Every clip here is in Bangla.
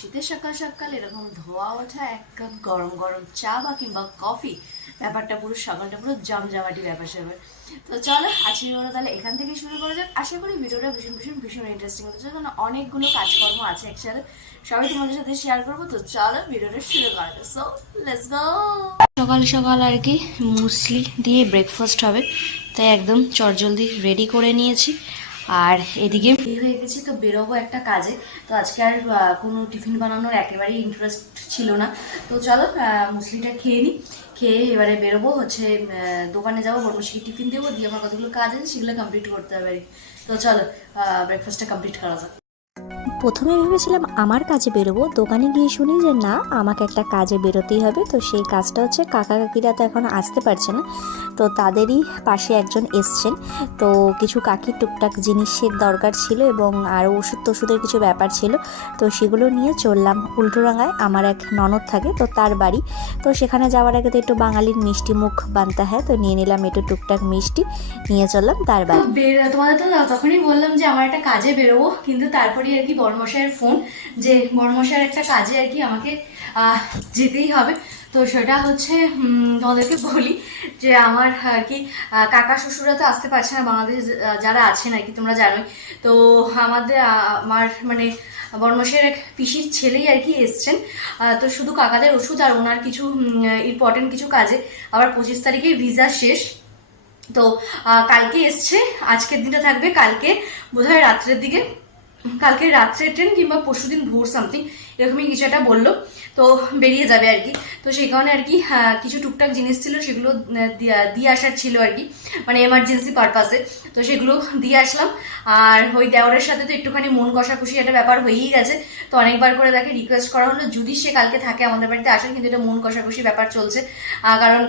শীতের সকাল সকাল এরকম ধোয়া ওঠা, এক কাপ গরম গরম চা বা কিংবা কফি, ব্যাপারটা পুরো সকালটা পুরো জমজমাটি ব্যাপার স্যাপার। তো চলো, আজকের ভিডিওটা তাহলে এখান থেকে শুরু করা যাক। আশা করি ভিডিওটা ভীষণ ভীষণ ভীষণ ইন্টারেস্টিং হতে কারণ অনেকগুলো কাজকর্ম আছে একসাথে। সবাই তোমাদের সাথে শেয়ার করব। তো চলো ভিডিওটা শুরু করা যাক। সো লেটস গো সকাল সকাল আর কি, মুসলি দিয়ে ব্রেকফাস্ট হবে। তাই একদম চটজলদি রেডি করে নিয়েছি। আর এদিকে ফ্রি হয়ে গেছি, তো বেরোবো একটা কাজে। তো আজকে আর কোনো টিফিন বানানোর একেবারেই ইন্টারেস্ট ছিল না। তো চলো মুসলিটা খেয়ে নিই খেয়ে এবারে বেরোবো, হচ্ছে দোকানে যাব, বর্মশিকে টিফিন দেবো, দিয়ে আমার কতগুলো কাজ আছে, সেগুলো কমপ্লিট করতে হবে তো চলো ব্রেকফাস্টটা কমপ্লিট করা যাক। প্রথমে ভেবেছিলাম আমার কাজে বেরোবো। দোকানে গিয়ে শুনি যে, না, আমাকে একটা কাজে বেরোতেই হবে। তো সেই কাজটা হচ্ছে কাকা কাকিরা তো এখন আসতে পারছে না। তো তাদেরই পাশে একজন এসছেন। তো কিছু কাকির টুকটাক জিনিসের দরকার ছিল এবং আরও ওষুধ টষুধের কিছু ব্যাপার ছিল। তো সেগুলো নিয়ে চললাম উল্টোরাঙায় আমার এক ননদ থাকে, তো তার বাড়ি। তো সেখানে যাওয়ার আগে তো একটু বাঙালির মিষ্টি মুখ বানতে হয়, তো নিয়ে নিলাম একটু টুকটাক মিষ্টি, নিয়ে চললাম তার বাড়ি। তোমাদের তো তখনই বললাম যে, আমার একটা কাজে বেরোবো। কিন্তু তারপরে আর কি বড়মশাইয়ের ফোন যে বড়মশাইয়ের একটা কাজে আর কি আমাকে যেতেই হবে। তো সেটা হচ্ছে তোমাদেরকে বলি যে আমার আর কি কাকা শ্বশুরা তো আসতে পারছে না, বাংলাদেশ যারা আছেন আর কি, তোমরা জানোই। তো আমাদের আমার মানে বর্মশের এক পিসির ছেলেই আর কি এসছেন। তো শুধু কাকাদের ওষুধ আর ওনার কিছু ইম্পর্টেন্ট কিছু কাজে। আবার পঁচিশ তারিখে ভিসা শেষ। তো কালকে এসছে, আজকের দিনটা থাকবে কালকে, বোধহয় রাত্রের দিকে। কালকে রাত্রের ট্রেন কিংবা পরশু দিন ভোর সামথিং এরকমই কিছু একটা বলল। তো বেরিয়ে যাবে আর কি। তো সেই কারণে আর কি আহ, কিছু টুকটাক জিনিস ছিল সেগুলো দিয়ে আসার ছিল আর কি। মানে এমার্জেন্সি পারপাসে তো সেগুলো দিয়ে আসলাম। আর ওই দেওয়ারের সাথে তো একটুখানি মন কষাকষি একটা ব্যাপার হয়েই গেছে। তো অনেকবার করে তাকে রিকোয়েস্ট করা হলো যদি সে কালকে থাকে আমাদের বাড়িতে আসেন কিন্তু এটা মন কষাকষি ব্যাপার চলছে। কারণ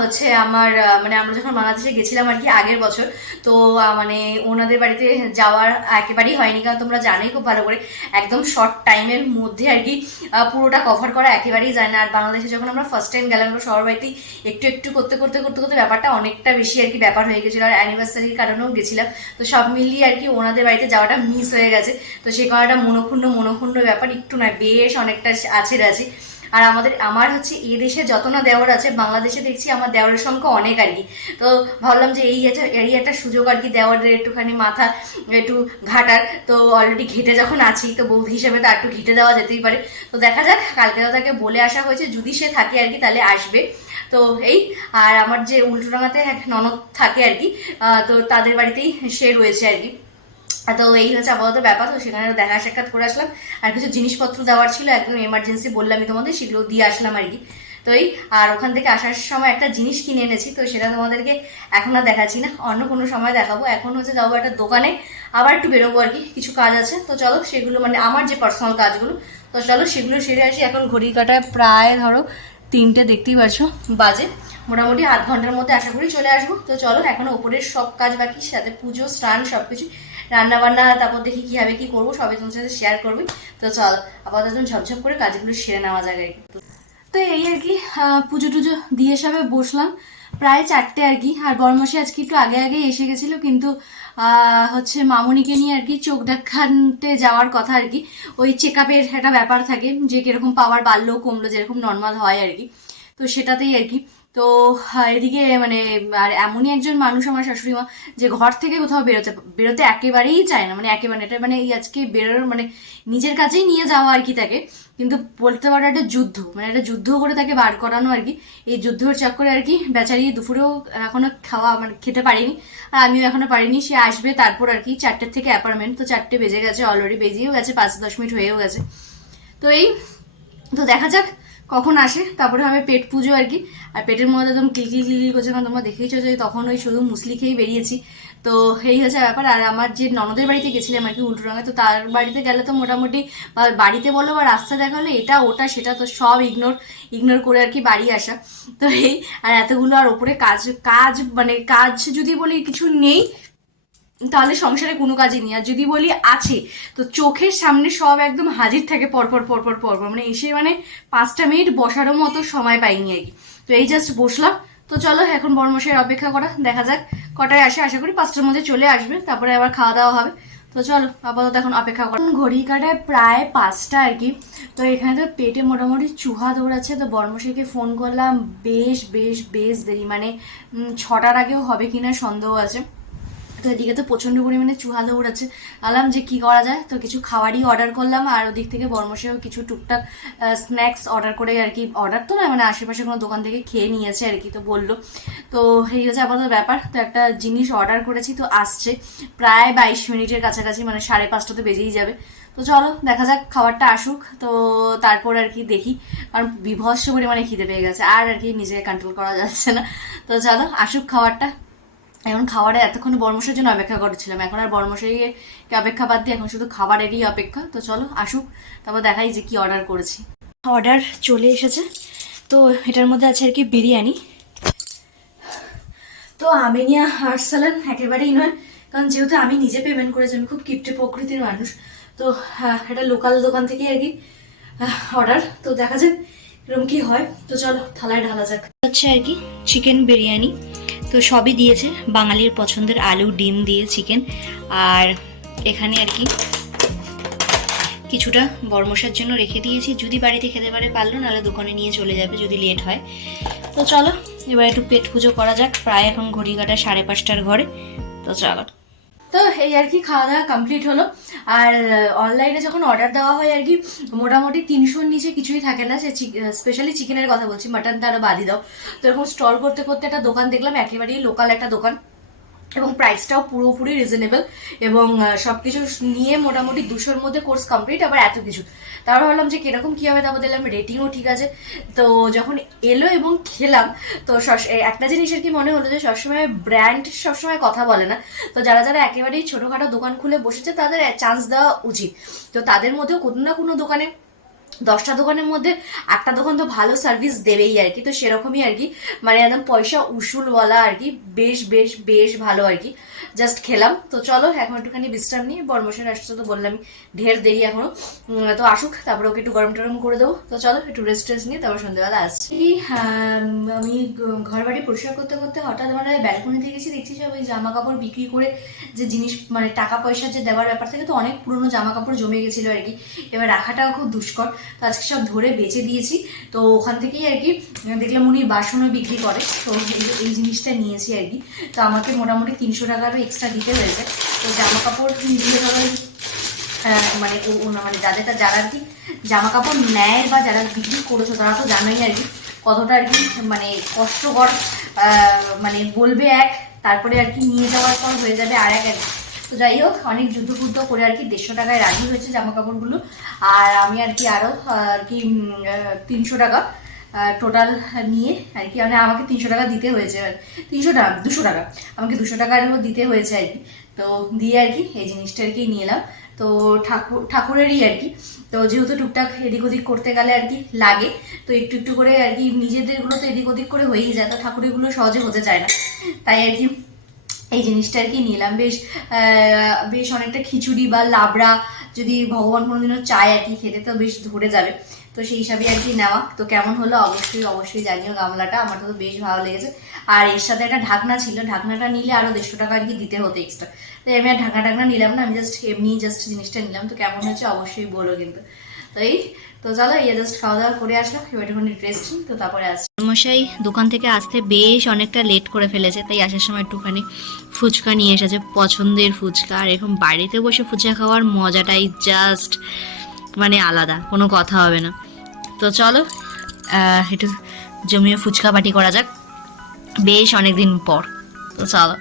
হচ্ছে আমার মানে আমরা যখন বাংলাদেশে গেছিলাম আর কি আগের বছর, তো মানে ওনাদের বাড়িতে যাওয়ার একেবারেই হয়নি, কারণ তোমরা জানোই খুব ভালো করে, একদম শর্ট টাইমের মধ্যে আর কি পুরোটা কভার করা একেবারেই যায় না। আর বাংলাদেশে যখন আমরা ফার্স্ট টাইম গেলাম, আমরা সবার বাড়িতেই একটু একটু করতে করতে করতে করতে ব্যাপারটা অনেকটা বেশি আর কি ব্যাপার হয়ে গেছিল। আর অ্যানিভার্সারির কারণেও গেছিলাম। তো সব মিলিয়ে আর কি ওনাদের বাড়িতে যাওয়াটা মিস হয়ে গেছে। তো সেই কারণে মনোক্ষুণ্ণ মনোক্ষুণ্ণ ব্যাপার, একটু নয় বেশ অনেকটা আছে আছে। আর আমাদের, আমার হচ্ছে এই দেশে যত না দেওয়ার আছে, বাংলাদেশে দেখছি আমার দেওয়ারের সংখ্যা অনেক আর কি। তো ভাবলাম যে এই এই একটা সুযোগ আর কি দেওয়ারের একটুখানি মাথা একটু ঘাটার। তো অলরেডি ঘেটে যখন আছি, তো বৌদি হিসেবে তো একটু ঘেটে দেওয়া যেতেই পারে। তো দেখা যাক, কালকে তাকে বলে আসা হয়েছে, যদি সে থাকে আর কি, তাহলে আসবে। তো এই, আর আমার যে উল্টোডাঙাতে এক ননদ থাকে আর কি তো তাদের বাড়িতেই সে রয়েছে আর কি। তো এই হচ্ছে আপাতত ব্যাপার, তো সেখানে দেখা সাক্ষাৎ করে আসলাম। আর কিছু জিনিসপত্র দেওয়ার ছিল, একদম এমার্জেন্সি বললামই তোমাদের, সেগুলো দিয়ে আসলাম আর কি। তো এই, আর ওখান থেকে আসার সময় একটা জিনিস কিনে এনেছি, তো সেটা তোমাদেরকে এখন আর দেখাচ্ছি না, অন্য কোনো সময় দেখাবো। এখন হচ্ছে যাব একটা দোকানে, আবার একটু বেরোবো আর কি, কিছু কাজ আছে। তো চলো সেগুলো মানে আমার যে পার্সোনাল কাজগুলো, তো চলো সেগুলো সেরে আসি। এখন ঘড়ি কাটায় প্রায় ধরো তিনটে, দেখতেই পাচ্ছ বাজে। মোটামুটি আধ ঘণ্টার মধ্যে আশা করি চলে আসব। তো চলো, এখনও ওপরের সব কাজ বাকি, সাথে পুজো, স্নান সব কিছু রান্না বান্না তারপর দেখি কি হবে, কি করব, সবাই তোমার সাথে শেয়ার করবি তো চল, আপাতত ঝপঝপ করে কাজগুলো সেরে নেওয়া যাবে আর কি। তো এই আর কি পুজো টুজো দিয়ে সবে বসলাম। প্রায় চারটে আর কি। আর বর্মশে আজকে একটু আগে আগে এসে গেছিল, কিন্তু হচ্ছে মামুনিকে নিয়ে আর কি চোখ দেখাতে যাওয়ার কথা আর কি। ওই চেক আপের একটা ব্যাপার থাকে, যে কীরকম পাওয়ার বাড়লো, কমলো, যেরকম নর্মাল হয় আর কি। তো সেটাতেই আর কি। তো এদিকে মানে আর এমনই একজন মানুষ আমার শাশুড়ি মা, যে ঘর থেকে কোথাও বেরোতে বেরোতে একেবারেই চায় না। মানে একেবারে এটা মানে এই আজকে বেরোর মানে নিজের কাছেই নিয়ে যাওয়া আর কি তাকে। কিন্তু বলতে পারো একটা যুদ্ধ মানে একটা যুদ্ধ করে তাকে বার করানো আর কি। এই যুদ্ধের চক্করে আর কি বেচারি দুপুরেও এখনও খাওয়া মানে খেতে পারিনি। আর আমিও এখনও পারিনি, সে আসবে তারপর আর কি চারটের থেকে অ্যাপার্টমেন্ট। তো চারটে বেজে গেছে, অলরেডি বেজেও গেছে, পাঁচ দশ মিনিট হয়েও গেছে। তো এই, তো দেখা যাক কখন আসে? তারপরে হবে পেট পুজো আর কি। আর পেটের মধ্যে একদম কিলকিল কিলকিল করছে কারণ তোমরা দেখেইছো যে তখন ওই শুধু মুসলি খেয়েই বেরিয়েছি। তো এই হচ্ছে ব্যাপার। আর আমার যে ননদের বাড়িতে গেছিলাম আর কি উল্টোরঙে তো তার বাড়িতে গেলে তো মোটামুটি বা বাড়িতে বলো বা রাস্তা দেখা হলে এটা, ওটা, সেটা তো সব ইগনোর ইগনোর করে আর কি বাড়ি আসা। তো এই, আর এতগুলো আর ওপরে কাজ কাজ মানে কাজ যদি বলি কিছু নেই তাহলে সংসারে কোনো কাজই নেই। আর যদি বলি আছে, তো চোখের সামনে সব একদম হাজির থাকে পরপর পরপর পরপর। মানে এসে মানে পাঁচটা মিনিট বসারও মতো সময় পাইনি আর কি। তো এই জাস্ট বসলাম। তো চলো, এখন বড়মশাইয়ের অপেক্ষা করা, দেখা যাক। কটায় আসে, আশা করি পাঁচটার মধ্যে চলে আসবে, তারপরে আবার খাওয়া দাওয়া হবে। তো চলো, আপাতত এখন অপেক্ষা করো। ঘড়ি কাটায় প্রায় পাঁচটা আর কি। তো এখানে তো পেটে মোটামুটি চুহা দৌড়াচ্ছে, তো বর্মশাইকে ফোন করলাম, বেশ বেশ বেশ দেরি। মানে ছটার আগেও হবে কিনা সন্দেহ আছে। তো এদিকে তো প্রচণ্ড পরিমাণে চুহা দৌড়াচ্ছে আলাম যে কি করা যায়? তো কিছু খাবারই অর্ডার করলাম আর ওদিক থেকে বর্মশেও কিছু টুকটাক স্ন্যাক্স অর্ডার করে আর কি অর্ডার তো না মানে আশেপাশে কোনো দোকান থেকে খেয়ে নিয়েছে আর কি, তো বলল। তো এই হচ্ছে আপাতত ব্যাপার, তো একটা জিনিস অর্ডার করেছি, তো আসছে। প্রায় বাইশ মিনিটের কাছাকাছি মানে সাড়ে পাঁচটাতে বেজেই যাবে। তো চলো, দেখা যাক, খাবারটা আসুক, তো তারপর আর কি দেখি। কারণ বিভৎস পরিমাণে খিদে পেয়ে গেছে, আর আর কি নিজেকে কন্ট্রোল করা যাচ্ছে না। তো চলো, আসুক খাবারটা। এখন খাবারে এতক্ষণ বর্মশের জন্য অপেক্ষা করেছিলাম। এখন আর বর্মশাইকে অপেক্ষা বাদ দিয়ে এখন শুধু খাবারেরই অপেক্ষা। তো চলো আসুক তারপর দেখাই যে কি অর্ডার করেছি। অর্ডার চলে এসেছে। তো এটার মধ্যে আছে আর কি বিরিয়ানি। তো আমিনিয়া হার্ট স্যালান একেবারেই নয় কারণ যেহেতু আমি নিজে পেমেন্ট করেছি আমি খুব কিপটে প্রকৃতির মানুষ। তো হ্যাঁ, এটা লোকাল দোকান থেকে আর কি অর্ডার তো দেখা যাক এরকম কি হয়। তো চলো থালায় ঢালা যাক। হচ্ছে আর কি চিকেন বিরিয়ানি। তো সবই দিয়েছে। বাঙালির পছন্দের আলু, ডিম দিয়ে চিকেন। আর এখানে আর কি কিছুটা বর্মশার জন্য রেখে দিয়েছি। যদি বাড়িতে খেতে পারে পারল, নাহলে দোকানে নিয়ে চলে যাবে যদি লেট হয়। তো চলো, এবার একটু পেট পুজো করা যাক। প্রায় এখন ঘড়ি কাটা সাড়ে পাঁচটার ঘরে। তো চলো। তো এই আর কি খাওয়া দাওয়া কমপ্লিট হলো। আর অনলাইনে যখন অর্ডার দেওয়া হয় আর কি, মোটামুটি তিনশোর নিচে কিছুই থাকে না। সে স্পেশালি চিকেনের কথা বলছি মাটন তারা বাদই দাও। তো এরকম স্টল করতে করতে একটা দোকান দেখলাম, একেবারেই লোকাল একটা দোকান। এবং প্রাইসটাও পুরোপুরি রিজনেবল এবং সব কিছু নিয়ে মোটামুটি দুশোর মধ্যে কোর্স কমপ্লিট আবার এত কিছু। তারপর ভাবলাম যে কীরকম কী হবে তারপর দেখলাম রেটিংও ঠিক আছে। তো যখন এলো এবং খেলাম, তো একটা জিনিসের কি মনে হলো যে সবসময় ব্র্যান্ড সবসময় কথা বলে না। তো যারা যারা একেবারেই ছোটোখাটো দোকান খুলে বসেছে, তাদের চান্স দেওয়া উচিত। তো তাদের মধ্যেও কোনো না কোনো দোকানে দশটা দোকানের মধ্যে একটা দোকান তো ভালো সার্ভিস দেবেই আর কি। তো সেরকমই আর কি মানে একদম পয়সা উসুলওয়ালা আর কি বেশ বেশ বেশ ভালো আর কি। জাস্ট খেলাম। তো চলো এখন একটুখানি বিশ্রাম নিয়ে বর্মশের আসছে তো বললাম ঢের দেরি এখনও। তো আসুক তারপরে ওকে একটু গরম টরম করে দেবো। তো চলো একটু রেস্ট টেস্ট নিয়ে তারপর সন্ধ্যেবেলা আসছি। হ্যাঁ, আমি ঘর বাড়ি পরিষ্কার করতে করতে হঠাৎ মানে ব্যালকনিতে গেছি দেখছি সব ওই জামা কাপড় বিক্রি করে যে জিনিস মানে টাকা পয়সা যে দেওয়ার ব্যাপার থেকে তো অনেক পুরনো জামা কাপড় জমে গেছিল আর কি। এবার রাখাটাও খুব দুষ্কর। তো আজকে সব ধরে বেচে দিয়েছি। তো ওখান থেকেই আর কি, দেখলাম উনি বাসনও বিক্রি করে। তো এই- জিনিসটা নিয়েছি আর কি। তো আমাকে মোটামুটি তিনশো টাকারও এক্সট্রা দিতে হয়েছে। তো জামা কাপড় দিয়ে ধরো মানে মানে যাদের যারা আর কি জামা কাপড় নেয় বা যারা বিক্রি করেছ, তারা তো জানোই আর কি কতটা আর কি মানে কষ্টকর মানে বলবে এক, তারপরে আর কি নিয়ে যাওয়ার পর হয়ে যাবে আর এক। তো যাই হোক, অনেক যুদ্ধ ফুদ্ধ করে আর কি দেড়শো টাকায় রাজি হয়েছে জামা কাপড়গুলো আর আমি আর কি আরও আর কি তিনশো টাকা টোটাল নিয়ে আর কি মানে আমাকে তিনশো টাকা দিতে হয়েছে। আর তিনশো টাকা, দুশো টাকা, আমাকে দুশো টাকারও দিতে হয়েছে আর কি। তো দিয়ে আর কি এই জিনিসটা আর কি নিয়ে এলাম। তো ঠাকুর, ঠাকুরেরই আর কি। তো যেহেতু টুকটাক এদিক ওদিক করতে গেলে আর কি লাগে, তো একটু একটু করে আর কি, নিজেদেরগুলো তো এদিক ওদিক করে হয়েই যায়, তো ঠাকুরেরগুলো সহজে হতে চায় না। তাই আর কি এই জিনিসটা আর কি নিলাম। বেশ বেশ অনেকটা খিচুড়ি বা লাবড়া যদি ভগবান কোনোদিনও চায় আর কি খেতে, তো বেশ ধরে যাবে। তো সেই হিসাবে আর কি নেওয়া। তো কেমন হলো অবশ্যই অবশ্যই জানিও গামলাটা। আমার তো বেশ ভালো লেগেছে। আর এর সাথে একটা ঢাকনা ছিল। ঢাকনাটা নিলে আরও দেড়শো টাকা আর কি দিতে হতো এক্সট্রা তাই আমি আর ঢাকনা নিলাম না, আমি জাস্ট এমনি জাস্ট জিনিসটা নিলাম। তো কেমন হয়েছে অবশ্যই বলো কিন্তু। তো এই তো চলো ইয়ে জাস্ট খাওয়া দাওয়া করে আসলাম, এবার একটুখানি রেস্ট তো তারপরে আসছি। মশাই, দোকান থেকে আসতে বেশ অনেকটা লেট করে ফেলেছে, তাই আসার সময় একটুখানি ফুচকা নিয়ে এসেছে, পছন্দের ফুচকা। আর এরকম বাড়িতে বসে ফুচকা খাওয়ার মজাটাই জাস্ট মানে আলাদা, কোনো কথা হবে না। তো চলো একটু জমিয়ে ফুচকা পাটি করা যাক, বেশ অনেক দিন পর। তো চলো।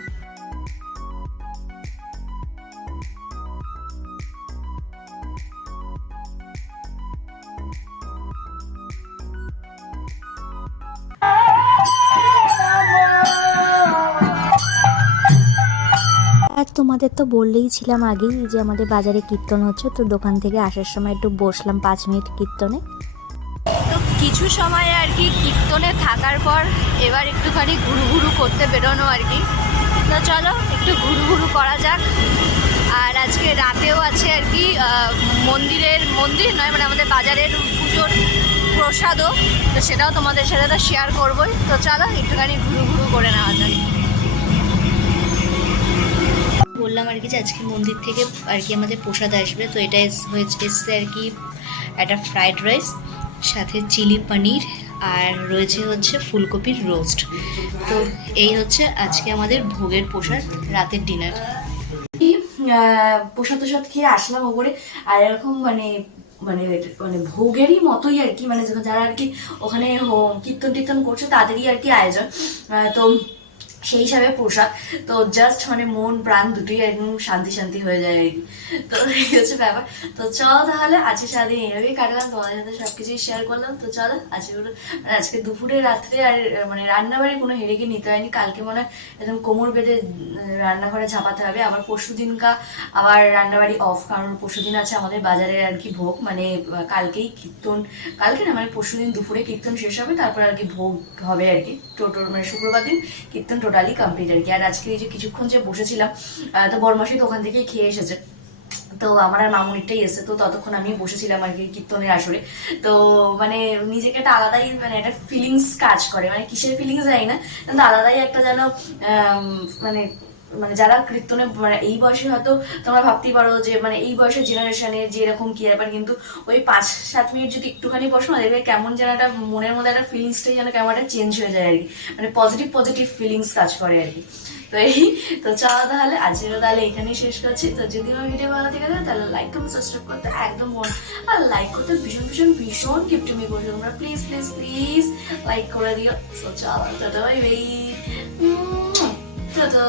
তো বললেই ছিলাম আগেই যে আমাদের বাজারে কীর্তন হচ্ছে, তো দোকান থেকে আসার সময় একটু বসলাম পাঁচ মিনিট কীর্তনে। তো কিছু সময় আর কি কীর্তনে থাকার পর এবার একটুখানি ঘুরু ঘুরু করতে বেরোনো আর কি। তো চলো একটু ঘুরু ঘুরু করা যাক। আর আজকে রাতেও আছে আর কি মন্দিরের মন্দির নয় মানে আমাদের বাজারের পুজোর প্রসাদও। তো সেটাও তোমাদের সাথে তো শেয়ার করবোই। তো চলো একটুখানি ঘুরু ঘুরু করে নেওয়া যাক। আর কি যে আজকে মন্দির থেকে আর কি আমাদের প্রসাদ আসবে। তো এটা এসছে আর কি একটা ফ্রাইড রাইস সাথে চিলি পনির আর রয়েছে হচ্ছে ফুলকপির রোস্ট তো এই হচ্ছে আজকে আমাদের ভোগের প্রসাদ, রাতের ডিনার প্রসাদ প্রসাদ খেয়ে আসলাম ওপরে। আর এরকম মানে মানে মানে ভোগেরই মতোই আর কি। মানে যারা আর কি ওখানে কীর্তন টীর্তন করছে, তাদেরই আর কি আয়োজন। তো সেই হিসাবে প্রসাদ। তো জাস্ট মানে মন, প্রাণ দুটোই একদম শান্তি শান্তি হয়ে যায় আর কি। তো এই হচ্ছে ব্যাপার। তো চলো তাহলে আজকে সারাদিন এইভাবেই কাটলাম, তোমাদের সাথে সবকিছুই শেয়ার করলাম। তো চলো আজকে মানে আজকে দুপুরে, রাত্রে আর মানে রান্নাবাড়ি কোনো হেরেকে নিতে হয়নি। কালকে মনে হয় একদম কোমর বেঁধে রান্নাঘরে ঝাঁপাতে হবে। আবার পরশু দিনকা আবার রান্নাবাড়ি অফ কারণ পরশু দিন আছে আমাদের বাজারে আর কি ভোগ। মানে কালকেই কীর্তন। কালকে না মানে পরশু দিন দুপুরে কীর্তন শেষ হবে, তারপর আর কি ভোগ হবে আর কি। টোটোর মানে শুক্রবার দিন কীর্তন টোটালি কমপ্লিট আর কি। আর আজকে যে কিছুক্ষণ যে বসেছিলাম তো বরমাসি তো ওখান থেকেই খেয়ে এসেছে। তো আমার আর মামুনিরটাই এসে, তো ততক্ষণ আমি বসেছিলাম আর কি কীর্তনের আসরে। তো মানে নিজেকে একটা আলাদাই মানে একটা ফিলিংস কাজ করে। মানে কিসের ফিলিংস জানি না, কিন্তু আলাদাই একটা যেন মানে মানে যারা কীর্তনে মানে এই বয়সে হয়তো তোমরা ভাবতেই পারো যে মানে এই বয়সের জেনারেশনের যে এরকম কি ব্যাপার, কিন্তু ওই পাঁচ, সাত মিনিট যদি একটুখানি বসো না, দেখবে কেমন যেন একটা মনের মধ্যে একটা ফিলিংসটাই যেন কেমন একটা চেঞ্জ হয়ে যায় আর কি। মানে পজিটিভ পজিটিভ ফিলিংস কাজ করে আর কি। তো এই, তো চলো তাহলে, আজকের তাহলে এখানেই শেষ করছি। তো যদি আমার ভিডিও ভালো থেকে থাকে, তাহলে লাইক কমেন্ট সাবস্ক্রাইব করতে একদম মন আর লাইক করতে ভীষণ ভীষণ ভীষণ কিপটুমি করছ। তোমরা প্লিজ প্লিজ প্লিজ লাইক করে দিও। তো চলো, টাটা বাই বাই টাটা।